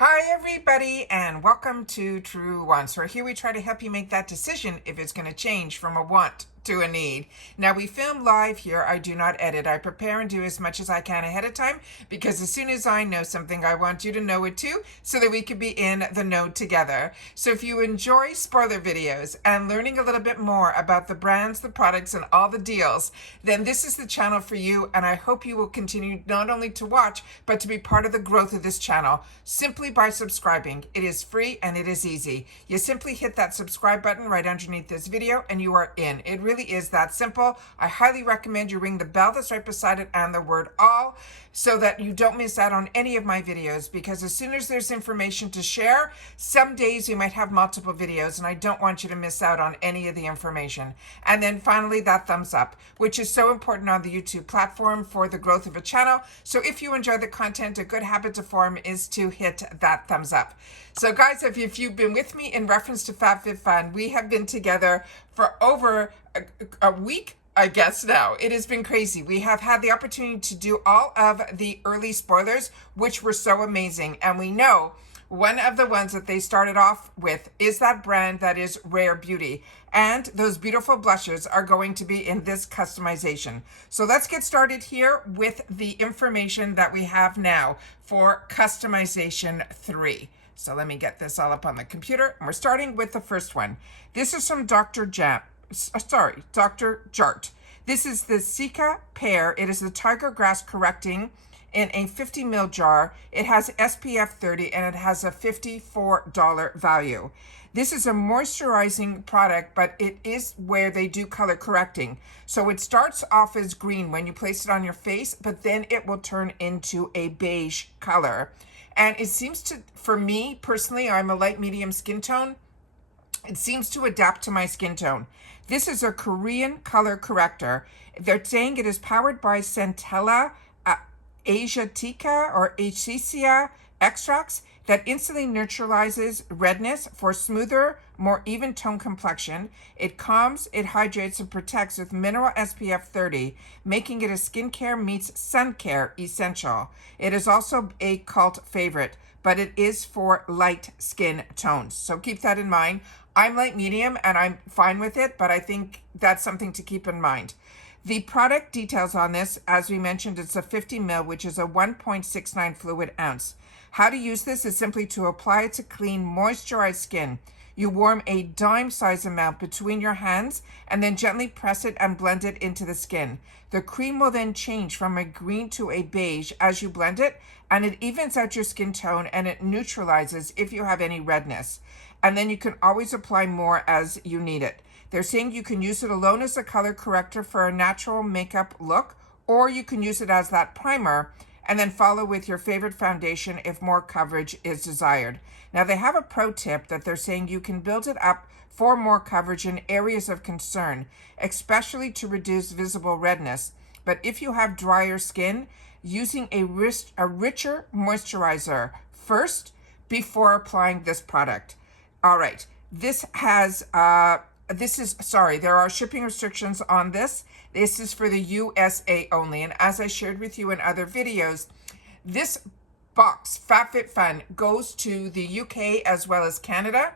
Hi everybody and welcome to Truewants, where here we try to help you make that decision if it's going to change from a want to a need. Now we film live here. I do not edit. I prepare and do as much as I can ahead of time because as soon as I know something, I want you to know it too so that we can be in the know together. So if you enjoy spoiler videos and learning a little bit more about the brands, the products, and all the deals, then this is the channel for you, and I hope you will continue not only to watch but to be part of the growth of this channel simply by subscribing. It is free and it is easy. You simply hit that subscribe button right underneath this video and you are in. It really is that simple. I highly recommend you ring the bell that's right beside it and the word all so that you don't miss out on any of my videos, because as soon as there's information to share, some days we might have multiple videos and I don't want you to miss out on any of the information. And then finally, that thumbs up, which is so important on the YouTube platform for the growth of a channel. So if you enjoy the content, a good habit to form is to hit that thumbs up. So guys, if you've been with me in reference to FabFitFun, we have been together for over a week, I guess now. It has been crazy. We have had the opportunity to do all of the early spoilers, which were so amazing. And we know one of the ones that they started off with is that brand that is Rare Beauty. And those beautiful blushes are going to be in this customization. So let's get started here with the information that we have now for customization 3. So let me get this all up on the computer. And we're starting with the first one. This is from Dr. Jart. This is the Sika pear. It is the tiger grass correcting in a 50 ml jar. It has SPF 30 and it has a $54 value. This is a moisturizing product, but it is where they do color correcting. So it starts off as green when you place it on your face, but then it will turn into a beige color. And it seems to, for me personally, I'm a light medium skin tone. It seems to adapt to my skin tone. This is a Korean color corrector. They're saying it is powered by Centella asiatica or Acacia extracts that instantly neutralizes redness for smoother, more even tone complexion. It calms, it hydrates, and protects with mineral SPF 30, making it a skincare meets sun care essential. It is also a cult favorite, but it is for light skin tones. So keep that in mind. I'm light medium and I'm fine with it, but I think that's something to keep in mind. The product details on this, as we mentioned, it's a 50 ml, which is a 1.69 fluid ounce. How to use this is simply to apply it to clean, moisturized skin. You warm a dime size amount between your hands and then gently press it and blend it into the skin. The cream will then change from a green to a beige as you blend it, and it evens out your skin tone and it neutralizes if you have any redness. And then you can always apply more as you need it. They're saying you can use it alone as a color corrector for a natural makeup look, or you can use it as that primer and then follow with your favorite foundation if more coverage is desired. Now they have a pro tip that they're saying you can build it up for more coverage in areas of concern, especially to reduce visible redness. But if you have drier skin, using a richer moisturizer first before applying this product. All right, there are shipping restrictions on this. This is for the USA only. And as I shared with you in other videos, this box, FabFitFun, goes to the UK as well as Canada.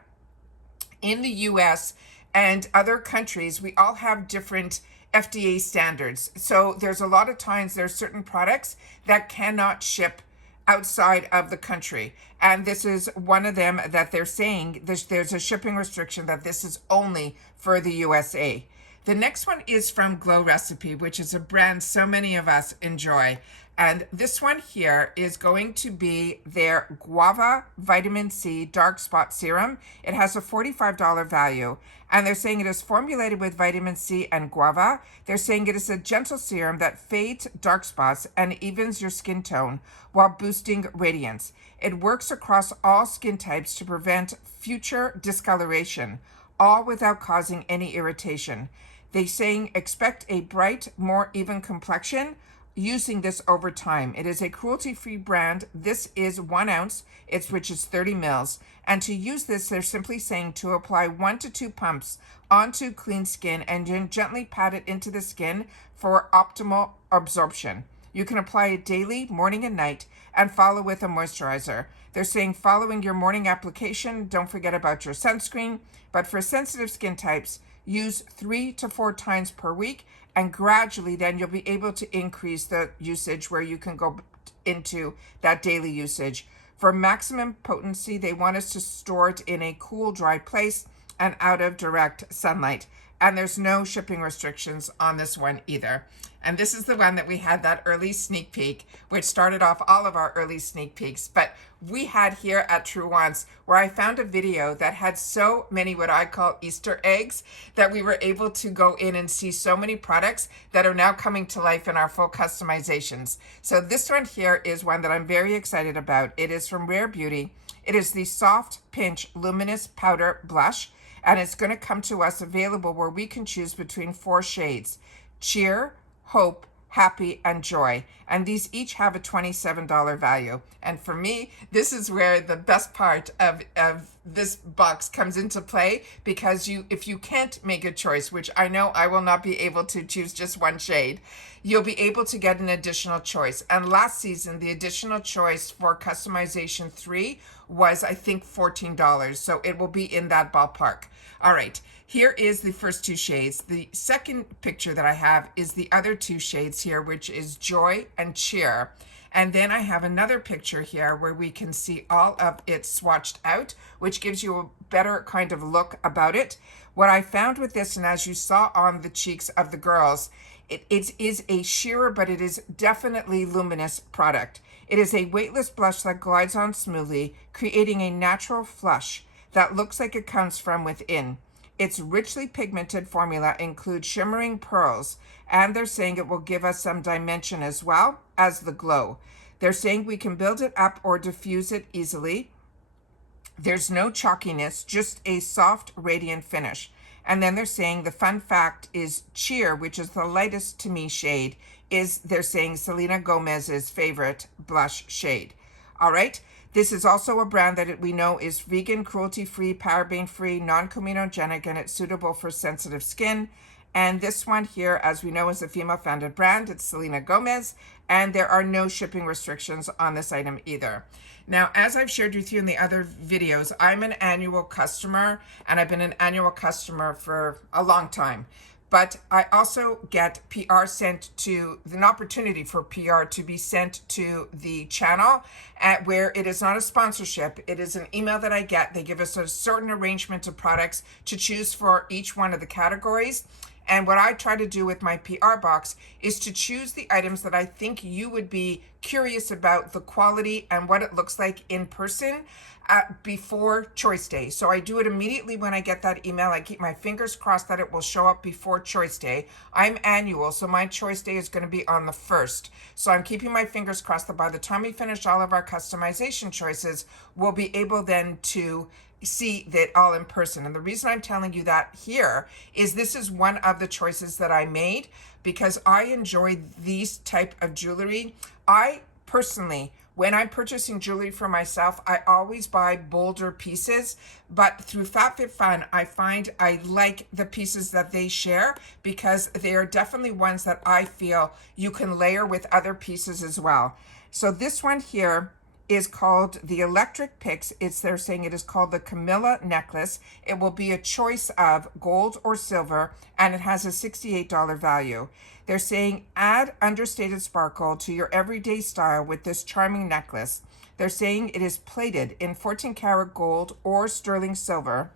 In the US and other countries, we all have different FDA standards. So there's a lot of times there's certain products that cannot ship outside of the country. And this is one of them that they're saying there's a shipping restriction that this is only for the USA. The next one is from Glow Recipe, which is a brand so many of us enjoy. And this one here is going to be their Guava Vitamin C Dark Spot Serum. It has a $45 value. And they're saying it is formulated with vitamin C and guava. They're saying it is a gentle serum that fades dark spots and evens your skin tone while boosting radiance. It works across all skin types to prevent future discoloration, all without causing any irritation. They're saying expect a bright, more even complexion using this over time. It is a cruelty-free brand. This is 1 ounce, which is 30 mils. And to use this, they're simply saying to apply 1 to 2 pumps onto clean skin and then gently pat it into the skin for optimal absorption. You can apply it daily, morning and night, and follow with a moisturizer. They're saying following your morning application, don't forget about your sunscreen, but for sensitive skin types, use 3 to 4 times per week, and gradually then you'll be able to increase the usage where you can go into that daily usage. For maximum potency, they want us to store it in a cool, dry place and out of direct sunlight. And there's no shipping restrictions on this one either. And this is the one that we had that early sneak peek, which started off all of our early sneak peeks. But we had here at Truewants, where I found a video that had so many what I call Easter eggs, that we were able to go in and see so many products that are now coming to life in our full customizations. So this one here is one that I'm very excited about. It is from Rare Beauty. It is the Soft Pinch Luminous Powder Blush, and it's going to come to us available where we can choose between 4 shades: Cheer, Hope, Happy, and Joy. And these each have a $27 value. And for me, this is where the best part of this box comes into play, because if you can't make a choice, which I know I will not be able to choose just one shade, you'll be able to get an additional choice. And last season, the additional choice for customization 3 was, I think, $14. So it will be in that ballpark. All right. Here is the first 2 shades. The second picture that I have is the other 2 shades here, which is Joy and Cheer. And then I have another picture here where we can see all of it swatched out, which gives you a better kind of look about it. What I found with this, and as you saw on the cheeks of the girls, it is a sheerer, but it is definitely luminous product. It is a weightless blush that glides on smoothly, creating a natural flush that looks like it comes from within. Its richly pigmented formula includes shimmering pearls, and they're saying it will give us some dimension as well as the glow. They're saying we can build it up or diffuse it easily. There's no chalkiness, just a soft, radiant finish. And then they're saying the fun fact is Cheer, which is the lightest to me shade, is, they're saying, Selena Gomez's favorite blush shade. All right. This is also a brand that we know is vegan, cruelty-free, paraben-free, non-comedogenic, and it's suitable for sensitive skin. And this one here, as we know, is a female-founded brand. It's Selena Gomez, and there are no shipping restrictions on this item either. Now, as I've shared with you in the other videos, I'm an annual customer, and I've been an annual customer for a long time. But I also get PR sent to, an opportunity for PR to be sent to the channel, where it is not a sponsorship. It is an email that I get. They give us a certain arrangement of products to choose for each one of the categories. And what I try to do with my PR box is to choose the items that I think you would be curious about the quality and what it looks like in person before Choice Day. So I do it immediately when I get that email. I keep my fingers crossed that it will show up before Choice Day. I'm annual, so my Choice Day is going to be on the 1st. So I'm keeping my fingers crossed that by the time we finish all of our customization choices, we'll be able then to see that all in person. And the reason I'm telling you that here is this is one of the choices that I made because I enjoy these type of jewelry. I personally, when I'm purchasing jewelry for myself, I always buy bolder pieces, but through FabFitFun, I find I like the pieces that they share because they are definitely ones that I feel you can layer with other pieces as well. So this one here is called the Electric Picks. They're saying it is called the Camila Necklace. It will be a choice of gold or silver, and it has a $68 value. They're saying add understated sparkle to your everyday style with this charming necklace. They're saying it is plated in 14 karat gold or sterling silver.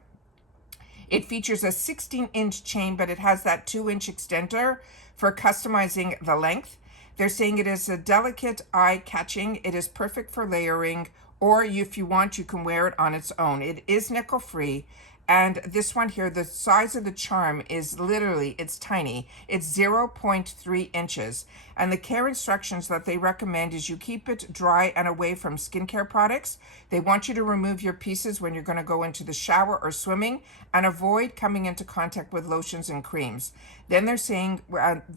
It features a 16-inch chain, but it has that 2-inch extender for customizing the length. They're saying it is a delicate eye-catching. It is perfect for layering, or if you want, you can wear it on its own. It is nickel-free. And this one here, the size of the charm is literally, it's tiny. It's 0.3 inches. And the care instructions that they recommend is you keep it dry and away from skincare products. They want you to remove your pieces when you're going to go into the shower or swimming and avoid coming into contact with lotions and creams. Then they're saying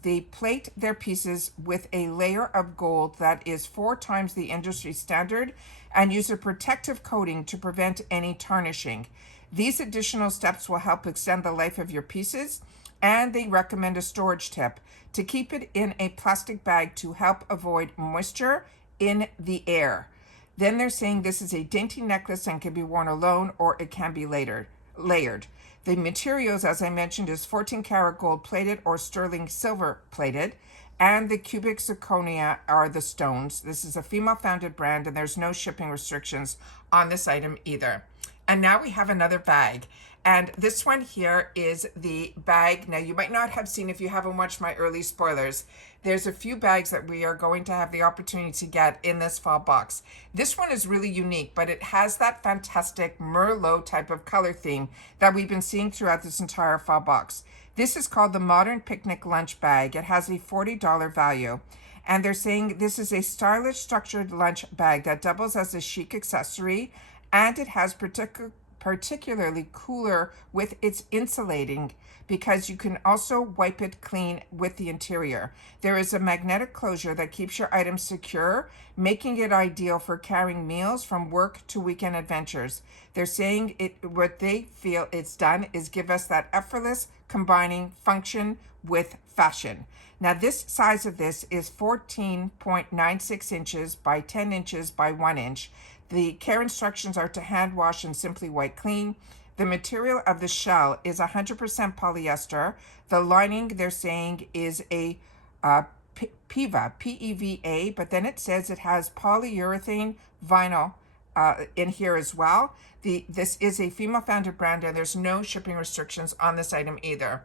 they plate their pieces with a layer of gold that is 4 times the industry standard and use a protective coating to prevent any tarnishing. These additional steps will help extend the life of your pieces. and they recommend a storage tip to keep it in a plastic bag to help avoid moisture in the air. Then they're saying this is a dainty necklace and can be worn alone or it can be layered. The materials, as I mentioned, is 14 karat gold plated or sterling silver plated, and the cubic zirconia are the stones. This is a female founded brand and there's no shipping restrictions on this item either. And now we have another bag. And this one here is the bag. Now you might not have seen, if you haven't watched my early spoilers, there's a few bags that we are going to have the opportunity to get in this fall box. This one is really unique, but it has that fantastic Merlot type of color theme that we've been seeing throughout this entire fall box. This is called the Modern Picnic Lunch Bag. It has a $40 value. And they're saying this is a stylish structured lunch bag that doubles as a chic accessory, and it has particularly cooler with its insulating because you can also wipe it clean with the interior. There is a magnetic closure that keeps your items secure, making it ideal for carrying meals from work to weekend adventures. They're saying what they feel it's done is give us that effortless combining function with fashion. Now this size of this is 14.96 inches by 10 inches by 1 inch. The care instructions are to hand wash and simply wipe clean. The material of the shell is 100% polyester. The lining, they're saying, is a PEVA, P-E-V-A, but then it says it has polyurethane vinyl in here as well. This is a female-founded brand, and there's no shipping restrictions on this item either.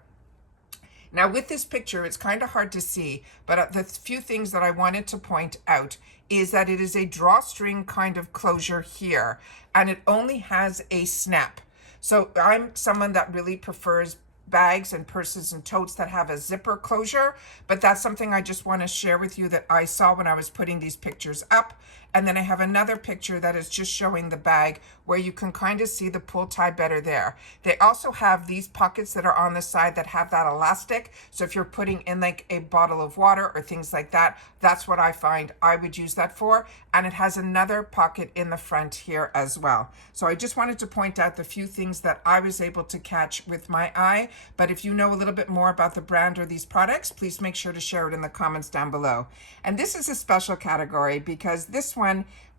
Now with this picture, it's kind of hard to see, but the few things that I wanted to point out is that it is a drawstring kind of closure here, and it only has a snap. So I'm someone that really prefers bags and purses and totes that have a zipper closure, but that's something I just want to share with you that I saw when I was putting these pictures up. And then I have another picture that is just showing the bag where you can kind of see the pull tie better there. They also have these pockets that are on the side that have that elastic. So if you're putting in like a bottle of water or things like that, that's what I find I would use that for. And it has another pocket in the front here as well. So I just wanted to point out the few things that I was able to catch with my eye. But if you know a little bit more about the brand or these products, please make sure to share it in the comments down below. And this is a special category because this one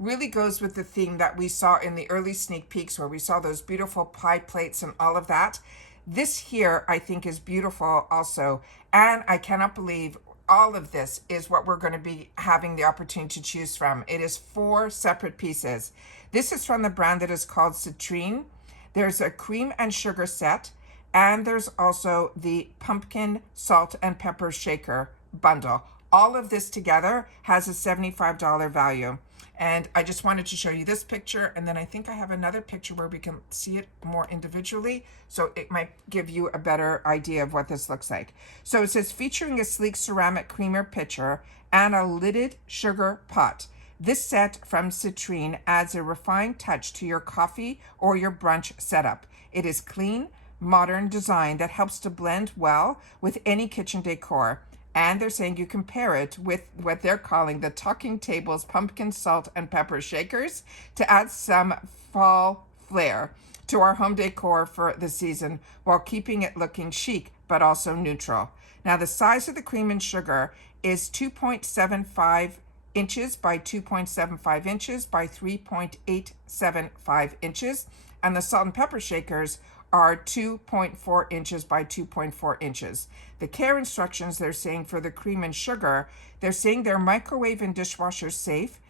really goes with the theme that we saw in the early sneak peeks where we saw those beautiful pie plates and all of that. This here I think is beautiful also, and I cannot believe all of this is what we're going to be having the opportunity to choose from. It is 4 separate pieces. This is from the brand that is called Citrine. There's a cream and sugar set, and there's also the pumpkin salt and pepper shaker bundle. All of this together has a $75 value. And I just wanted to show you this picture, and then I think I have another picture where we can see it more individually, so it might give you a better idea of what this looks like. So it says, featuring a sleek ceramic creamer pitcher and a lidded sugar pot. This set from Citrine adds a refined touch to your coffee or your brunch setup. It is clean, modern design that helps to blend well with any kitchen decor. And they're saying you can pair it with what they're calling the Talking Tables pumpkin salt and pepper shakers to add some fall flair to our home decor for the season while keeping it looking chic but also neutral. Now the size of the cream and sugar is 2.75 inches by 2.75 inches by 3.875 inches, and the salt and pepper shakers are 2.4 inches by 2.4 inches. The care instructions they're saying for the cream and sugar, they're saying they're microwave and dishwasher safe.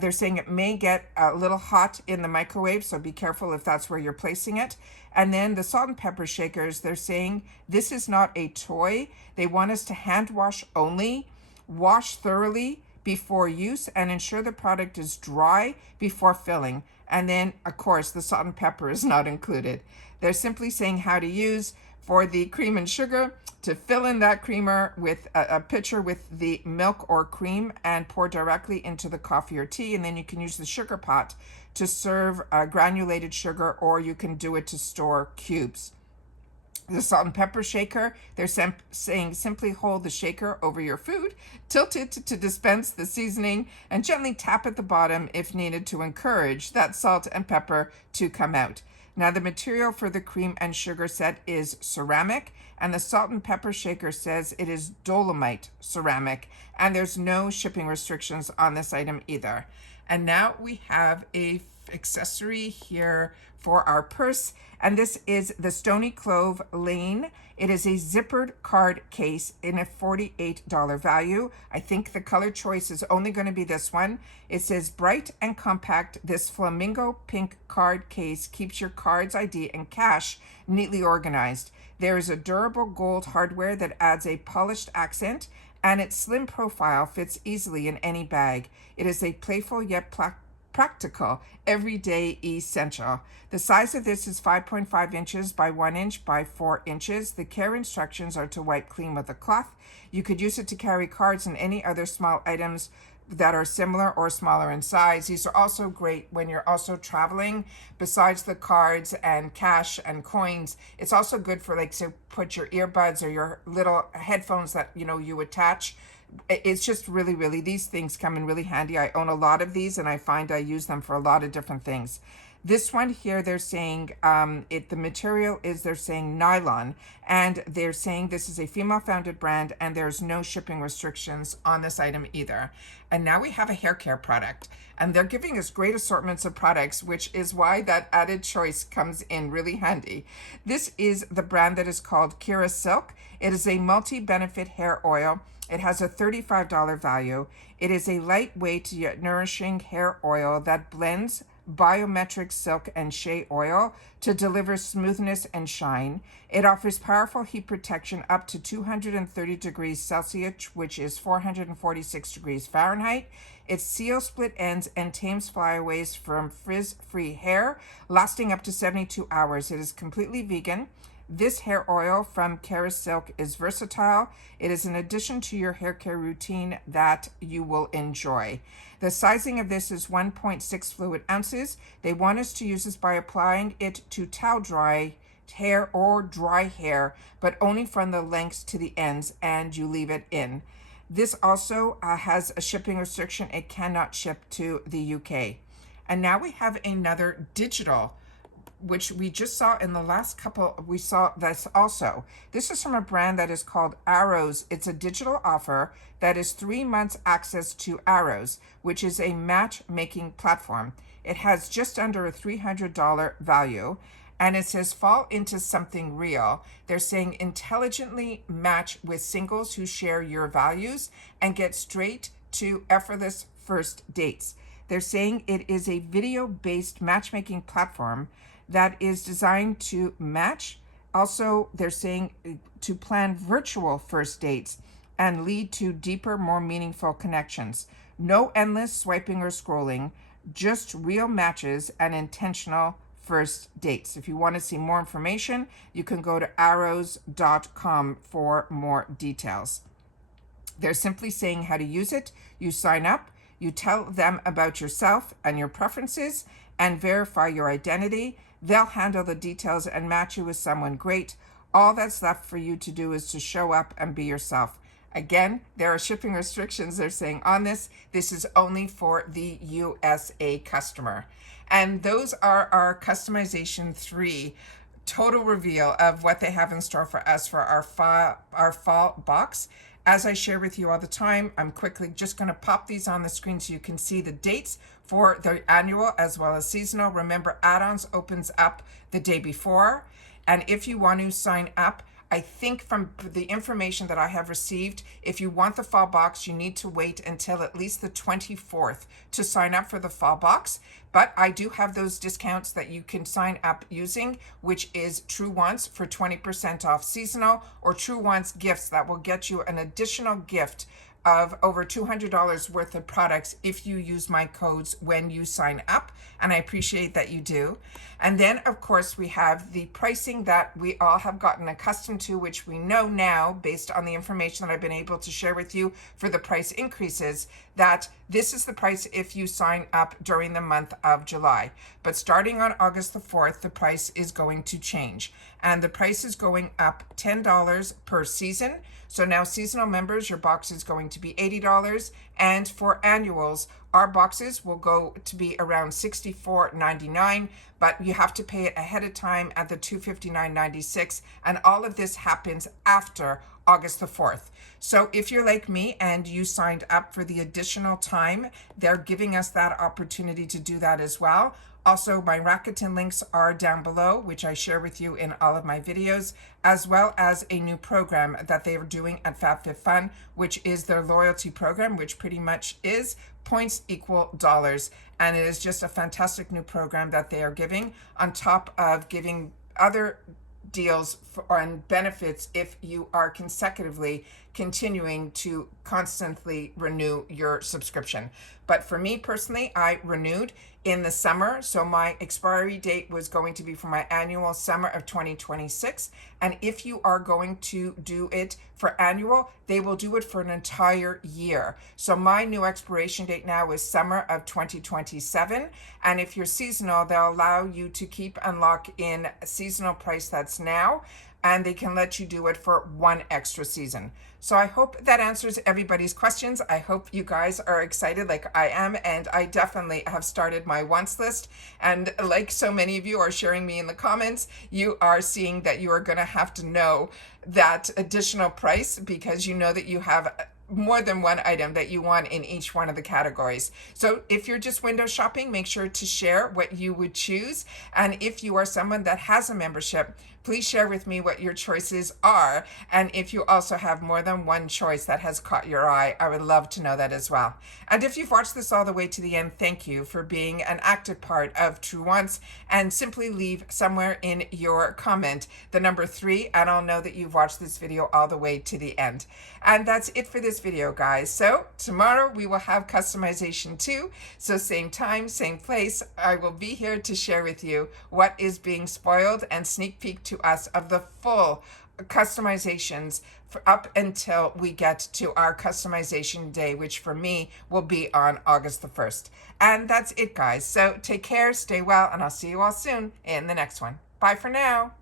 They're saying it may get a little hot in the microwave, so be careful if that's where you're placing it. And then the salt and pepper shakers, they're saying this is not a toy. They want us to hand wash only, wash thoroughly before use, and ensure the product is dry before filling. And then, of course, the salt and pepper is not included. They're simply saying how to use for the cream and sugar to fill in that creamer with a pitcher with the milk or cream and pour directly into the coffee or tea. And then you can use the sugar pot to serve granulated sugar, or you can do it to store cubes. The salt and pepper shaker, they're saying simply hold the shaker over your food, tilt it to dispense the seasoning, and gently tap at the bottom if needed to encourage that salt and pepper to come out. Now, the material for the cream and sugar set is ceramic, and the salt and pepper shaker says it is dolomite ceramic, and there's no shipping restrictions on this item either. And now we have a accessory here for our purse, and this is the Stony Clove Lane. It is a zippered card case in a $48 value. I think the color choice is only going to be this one. It says bright and compact. This flamingo pink card case keeps your cards, ID, and cash neatly organized. There is a durable gold hardware that adds a polished accent, and its slim profile fits easily in any bag. It is a playful yet practical, everyday essential. The size of this is 5.5 inches by 1 inch by 4 inches. The care instructions are to wipe clean with a cloth. You could use it to carry cards and any other small items that are similar or smaller in size. These are also great when you're also traveling. Besides the cards and cash and coins, it's also good for like to put your earbuds or your little headphones that you attach. It's just really, these things come in really handy. I own a lot of these and I find I use them for a lot of different things. This one here, they're saying the material is, they're saying nylon, and they're saying this is a female-founded brand, and there's no shipping restrictions on this item either. And now we have a hair care product, and they're giving us great assortments of products, which is why that added choice comes in really handy. This is the brand that is called Kira Silk. It is a multi-benefit hair oil. It has a $35 value. It is a lightweight yet nourishing hair oil that blends biometric silk and shea oil to deliver smoothness and shine. It offers powerful heat protection up to 230 degrees Celsius, which is 446 degrees Fahrenheit. It seals split ends and tames flyaways from frizz-free hair, lasting up to 72 hours. It is completely vegan. This hair oil from Kira Silk is versatile. It is an addition to your hair care routine that you will enjoy. The sizing of this is 1.6 fluid ounces. They want us to use this by applying it to towel dry hair or dry hair, but only from the lengths to the ends, and you leave it in. This also has a shipping restriction. It cannot ship to the UK. And now we have another digital, which we just saw in the last couple, we saw this also. This is from a brand that is called Arrows. It's a digital offer that is 3 months access to Arrows, which is a matchmaking platform. It has just under a $300 value, and it says fall into something real. They're saying intelligently match with singles who share your values and get straight to effortless first dates. They're saying it is a video-based matchmaking platform that is designed to match. Also, they're saying to plan virtual first dates and lead to deeper, more meaningful connections. No endless swiping or scrolling, just real matches and intentional first dates. If you want to see more information, you can go to arrows.com for more details. They're simply saying how to use it. You sign up, you tell them about yourself and your preferences, and verify your identity. They'll handle the details and match you with someone great. All that's left for you to do is to show up and be yourself. Again, there are shipping restrictions, they're saying, on this. This is only for the USA customer. And those are our customization 3 total reveal of what they have in store for us for our fall box. As I share with you all the time, I'm quickly just going to pop these on the screen so you can see the dates for the annual as well as seasonal. Remember, add-ons opens up the day before. And if you want to sign up, I think from the information that I have received, if you want the fall box, you need to wait until at least the 24th to sign up for the fall box. But I do have those discounts that you can sign up using, which is Truewants for 20% off seasonal, or Truewants gifts that will get you an additional gift of over $200 worth of products if you use my codes when you sign up, and I appreciate that you do. And then of course we have the pricing that we all have gotten accustomed to, which we know now based on the information that I've been able to share with you for the price increases, that This is the price if you sign up during the month of July. But starting on August the 4th, the price is going to change. And the price is going up $10 per season. So now seasonal members, your box is going to be $80. And for annuals, our boxes will go to be around $64.99, but you have to pay it ahead of time at the $259.96. And all of this happens after August the 4th. So if you're like me and you signed up for the additional time, they're giving us that opportunity to do that as well. Also, my Racketin links are down below, which I share with you in all of my videos, as well as a new program that they are doing at FabFitFun, which is their loyalty program, which pretty much is points equal dollars. And it is just a fantastic new program that they are giving on top of giving other deals and benefits if you are consecutively continuing to constantly renew your subscription. But for me personally, I renewed in the summer, so my expiry date was going to be for my annual summer of 2026. And if you are going to do it for annual, they will do it for an entire year. So my new expiration date now is summer of 2027. And if you're seasonal, they'll allow you to keep and lock in a seasonal price that's now, and they can let you do it for one extra season. So I hope that answers everybody's questions. I hope you guys are excited like I am, and I definitely have started my wants list. And like so many of you are sharing me in the comments, you are seeing that you are going to have to know that additional price because you know that you have more than one item that you want in each one of the categories. So if you're just window shopping, make sure to share what you would choose. And if you are someone that has a membership, please share with me what your choices are. And if you also have more than one choice that has caught your eye, I would love to know that as well. And if you've watched this all the way to the end, thank you for being an active part of Truewants, and simply leave somewhere in your comment the number 3, and I'll know that you've watched this video all the way to the end. And that's it for this video, guys. So tomorrow we will have customization 2. So same time, same place, I will be here to share with you what is being spoiled and sneak peek to us of the full customizations for up until we get to our customization day, which for me will be on August the 1st. And that's it, guys. So take care, stay well, and I'll see you all soon in the next one. Bye for now.